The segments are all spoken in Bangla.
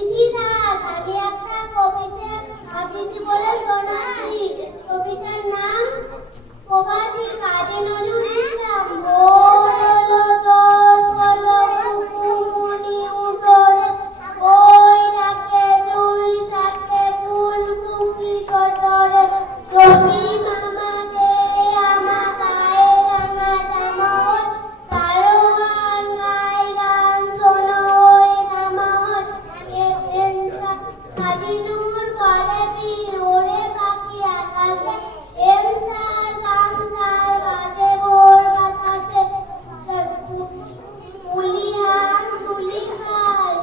ইতিহাস আমি একটা কবিতা আবৃত্তি বলে শোনাচ্ছি। কবিতার নাম প্রভাতী, কাজী নজরুল ইসলাম। ভোর হলো তোর হলো কুকুমনি উঠোরে, ওই ডাকে দুই শাকে ফুল কুকি ছোটরে, রবি মামা দে আমার গায়ে রাঙা জামা, তারো গান গাই গান শোনো ওই নামা, কাজী নূর করে বীর ওরে পাখি আকাশে, এন্তার কান্তার বাজে ভোর বাতাসে, পুলিহাস পুলিহাস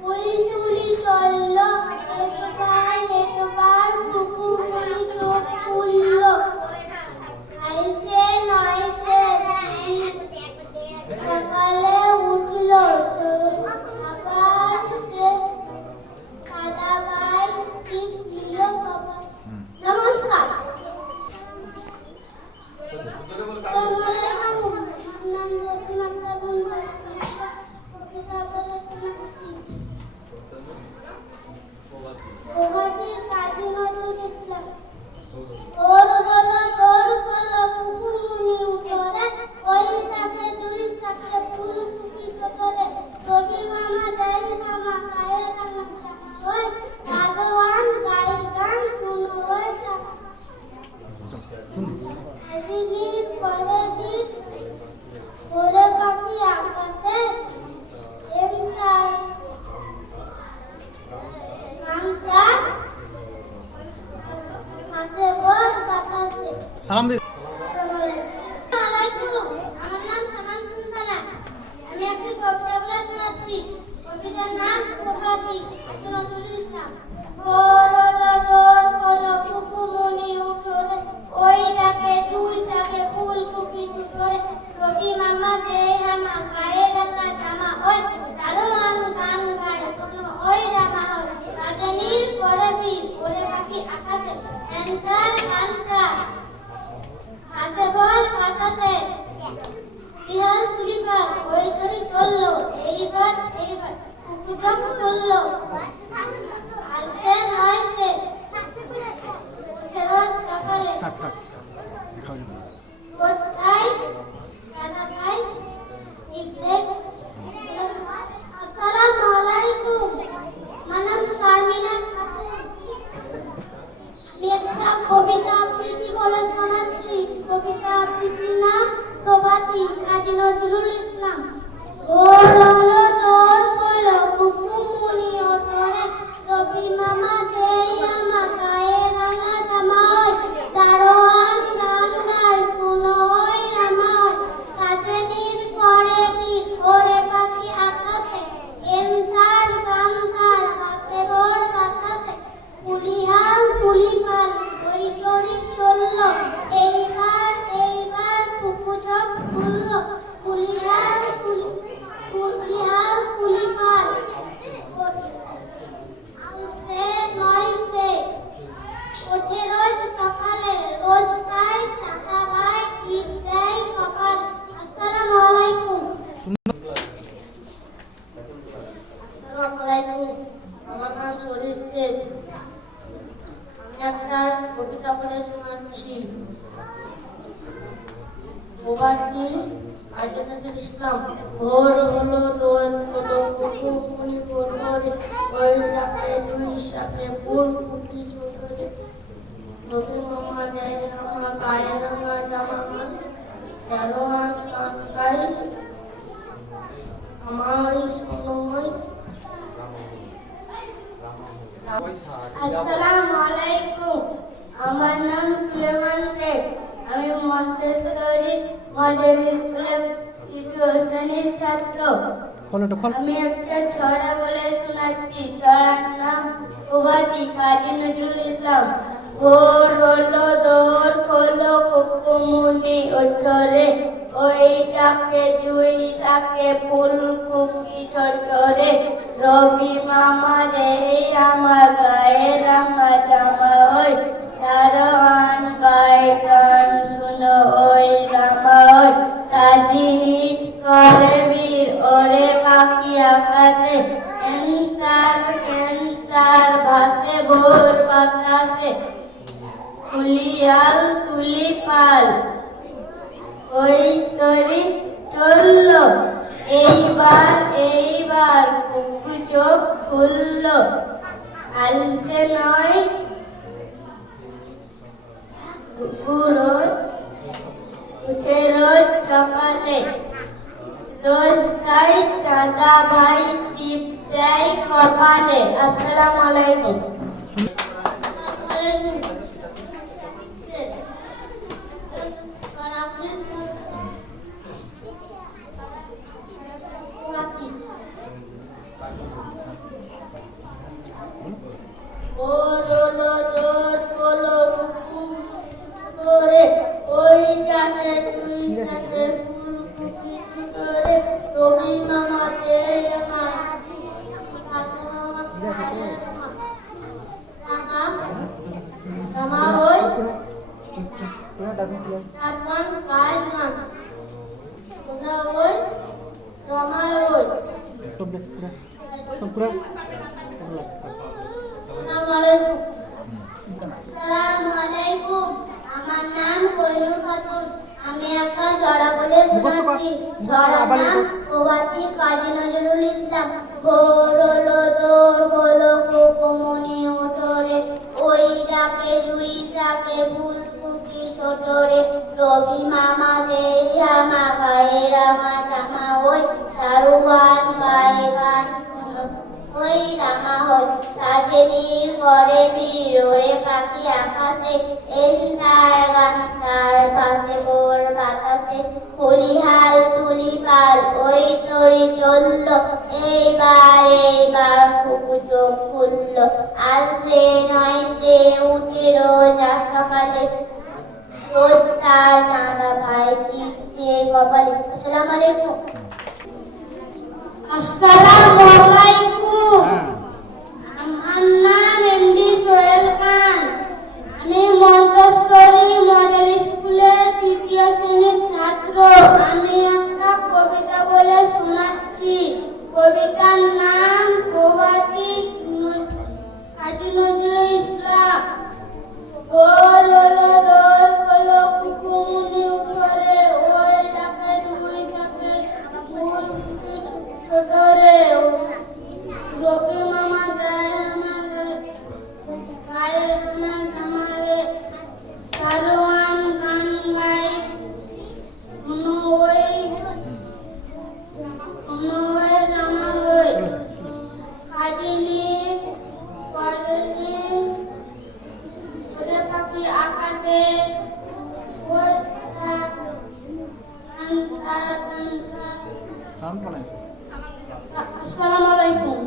পুলি তুলি চললো, একবার কুকুরি চোখ খুললো, আইসে নয়সে সকালে উঠলো, আবার সাদা ভাই শীত দিল বাবা। নমস্কার। কাজী নজরুল ইসলাম। তোর হলো তোর হলো কুকুরমুনি উঠোরে, ওই ডাকে দুই শাকে ফুল কুকি ছোটরে, রবি মামা দেয় মামা গায়ে রাঙা জামা, ওই সাধুয়ান গায়ের গান শুনো ওই বীর করে বীর ওরে পাখি আকাশে, এমতার কান্তার হাতে ভোর বাতাসে। সালাম দিন। আমার নাম সানাম সুলতানা। আমি একটি কবিতা বলে শোনাচ্ছি। কবিতার নাম প্রভাতী, কাজী নজরুল ইসলাম। ভোর হলো তোর হলো কুকুমনি উঠোরে, ওই ডাকে দুই শাকে ফুল কুকি ছোটরে, রবি মামা দে হামা গায়ে রাঙা জামা, ওই তারো গান গায় শোনো ওই রামা, ওই রাজনীর করে বীর ওরে পাখি আকাশে, এন্তার কান্তার হাতে ভোর বাতাসে, ইহাল তুলিপাল ওই করে চললো, এইবার কুকুজব করলো, আলসে নয়সে ফেরত সকালে, থাক থাক খাও না। বস্তায় রানা ভাই ইবদেক। আসসালামু আলাইকুম। আমার নাম শারমিনা খাতুন। আমি একটা কবিতা আবৃত্তি বলে শোনাচ্ছি। কবিতা আবৃত্তির নাম প্রভাতী, কাজী নজরুল ইসলাম। ভোর হলো তোর হলো কুকুমনি ওঠরে, রবি মামা দেই আমার গায়ে রাঙা জামা, দারোয়ান গান গায় শুনো ওই রামা, কাজে নীর করে বীর ওরে পাখি আকাশে, এন্তার কান্তার হাতে ভোর বাতাসে, পুলিহাল পুলিপাল ওই করে চললো, এইবার কুকুজব খুললো, পুলিহাল পুলিপাল সে নয় সে ওঠে রোজ সকালে, রোজ খায় চাঁদা ভাই টিপ দেয় কপাল। আসসালামু আলাইকুম। আসসালামু আলাইকুম। আমার নাম শরীফ শেখ। আমি একটা কবিতা বলে শোনাচ্ছি। প্রভাতী, কাজী নজরুল ইসলাম। ভোর হলো তোর হলো কুকুমনি উঠোরে, ওই ডাকে দুই শাকে ফুল কুকি ছোটরে, রবি মামা দেয় আমার গায়ে রাঙা জামা, দারোয়ান গান গায় আমার শোনো ওই। আসসালামু আলাইকুম। আমার নাম সুলেমান শেখ। আমি মন্তেশ্বরী মডেল স্কুলে তৃতীয় শ্রেণীর ছাত্র। আমি একটা ছড়া বলে শোনাচ্ছি। ছড়ার নাম প্রভাতী, কাজী নজরুল ইসলাম। ভোর হলো দোর হলো কুকুমনি ওঠরে, ওই ডাকে জুই শাকে ফুল কুকি ছোটরে, রবি মামা দেই আমার গায়ে রাঙা জামা, ওই দারোয়ান গায়ে গান শুনো ওই রামা, ওই কাজী করে বীর ওরে পাখি আকাশে, এনতার এনতার ভাসে ভোর বাতাসে, কুলিয়াল তুলি পাল, ওই তরি চলল, এইবার এইবার কুকু চোখ খুলল, আলসে নয় কুকু রোজ উঠে রোজ সকালে, রোজ তাই চাঁদা ভাই টিপ দেয় কপালে। আসসালামু আলাইকুম। আসসালামুয়ালাইকুম। আমার নাম কইনুর খাতুন। আমি একটা জড়া বলে শোনাচ্ছি। জড়ার নাম প্রভাতী কাজী নজরুল ইসলাম। ভোর হলো দোর হলো কুকুমনি ওঠরে, ওই ডাকে জুই ডাকে ফুলকুকি ছোটরে, রবি মামা দেই আমা গায়ে রামা জামা, ওই দারুয়ান গায়ে গান শুনো, ওই রামা হই কাজের করে বীর, ওরে পাখি আকাশে, এন্তার গান তার পাশে ভোর বাতাসে, কুলিহাল তুলি পাল, ওই তরি চলল, এইবার এইবার কুকু চোখ খুলল, আলসে নয় সে উঠে রোজ সকালে, রোজ তার চাঁদা ভাই টিপ দিয়ে কপালে। আসসালামু আলাইকুম। আসসালামু আলাইকুম। আমার নাম এমডি সোহেল খান। আমি মন্তেশ্বরী মডেল স্কুলের ৩য় শ্রেণীর ছাত্র। আমি একটা কবিতা বলে শোনাচ্ছি। কবিতার নাম প্রভাতী কাজী নজরুল ইসলাম। ভোর হলো দোর হলো কুকুমনি উঠরে, ওই ডাকে দুই থাকে ফুল ছোটরে, রবি মামা গায়ে গায়ে জামালে, দারোয়ান গান গায় কোনো ওই রামা ওই কাজিনী কাজিনী ছোট পাখি আকাশে, ওই আসসালামু আলাইকুম।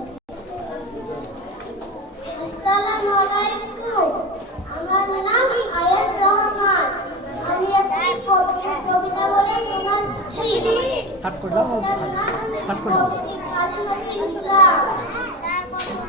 আসসালামু আলাইকুম। আমার নাম আয়াত রহমান। আমি একটা কবিতা বলে শোনাচ্ছি।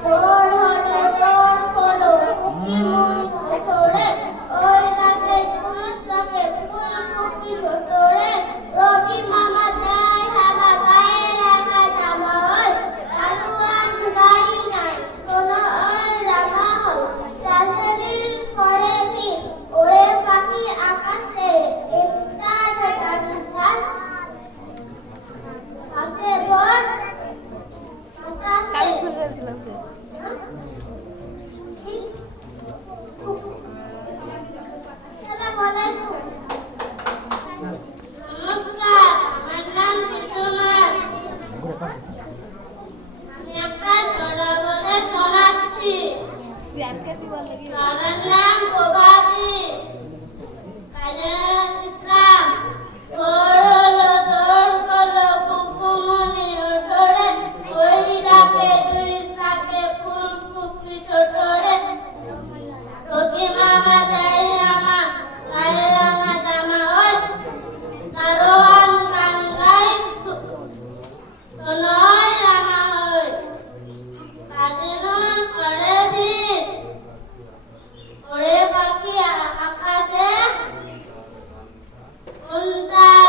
ভোর হলো দোর হলো কুকি মুড়ি ওঠরে, ওই ডাকে দুই ডাকে ফুলকুকি ছোটরে, রবি মামা দেয় হামা গায়ে রাঙা জামা, ওই দারুয়ান গাই নাই শোনো, ওই রামা হই চাঁদের করে বীর, ওরে পাখি আকাশে, এন্তার গান গান হাতে ভোর বাতাসে। আসসালামু আলাইকুম। নমস্কার, আমার নাম বিশ্বনাথ। আমি একটা জড়া বলে শোনাচ্ছি। জড়ার নাম প্রভাতী কাজী নজরুল ইসলাম। ভোর হলো দোর হলো কুকুমনি ওঠরে, ওই ডাকে দুই থাকে ফুলকুকি ছোটরে, রবি মামা দেয় আমা গায়ে রাঙা জামা, ওই দারোয়ান গান গায় শোনয় রামা হই কাজিনুর করে বীর, ওরে পাখি আকাশে, উন্তার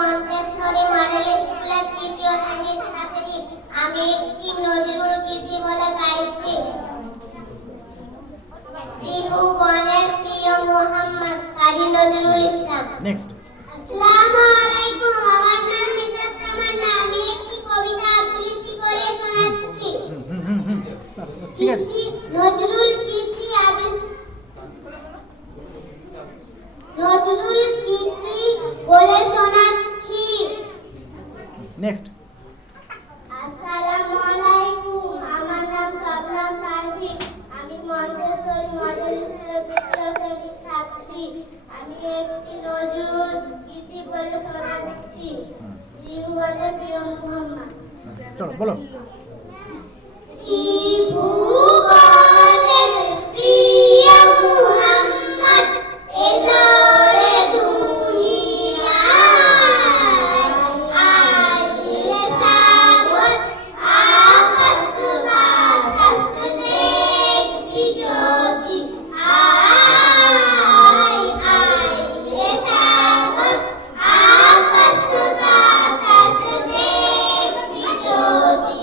মন্তেশ্বরী মডেল স্কুলের তৃতীয় শ্রেণীর ছাত্রী। আমি একটি নজরুল গীতি বলে গাইছি। ত্রিভুবনের প্রিয় মোহাম্মদ কাজী নজরুল ইসলাম। নেক্সট। আসসালামু আলাইকুম, আমার নাম নিসার তামান্না। আমি একটি কবিতা আবৃত্তি করে শোনাচ্ছি। ঠিক আছে। নজরুল গীতি বলে শোনাচ্ছি। নেক্সট। আসসালামু আলাইকুম, আমার নাম সাবনাম পারভিন। আমি মন্তেশ্বরী মডেল স্কুলের তৃতীয় শ্রেণীর ছাত্রী। আমি একটি নজরুল গীতি বলে শোনাচ্ছি। ত্রিভুবনের প্রিয় মোহাম্মদ। চলো বলো। ত্রিভুবনের প্রিয় মোহাম্মদ এলো রে দুনিয়ায়। আইলে সাগর আকাশ বাতাস দেখবি যদি। আইলে সাগর আকাশ বাতাস দেখবি যদি।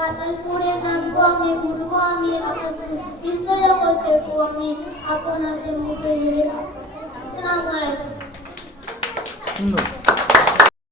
পাতাল পড়ে নামবো আমি, উঠবো আমি আকাশ, বিশ্বজগৎ দেখবো আমি আপনাদের মুখে। আসসালামু আলাইকুম। সুন্দর।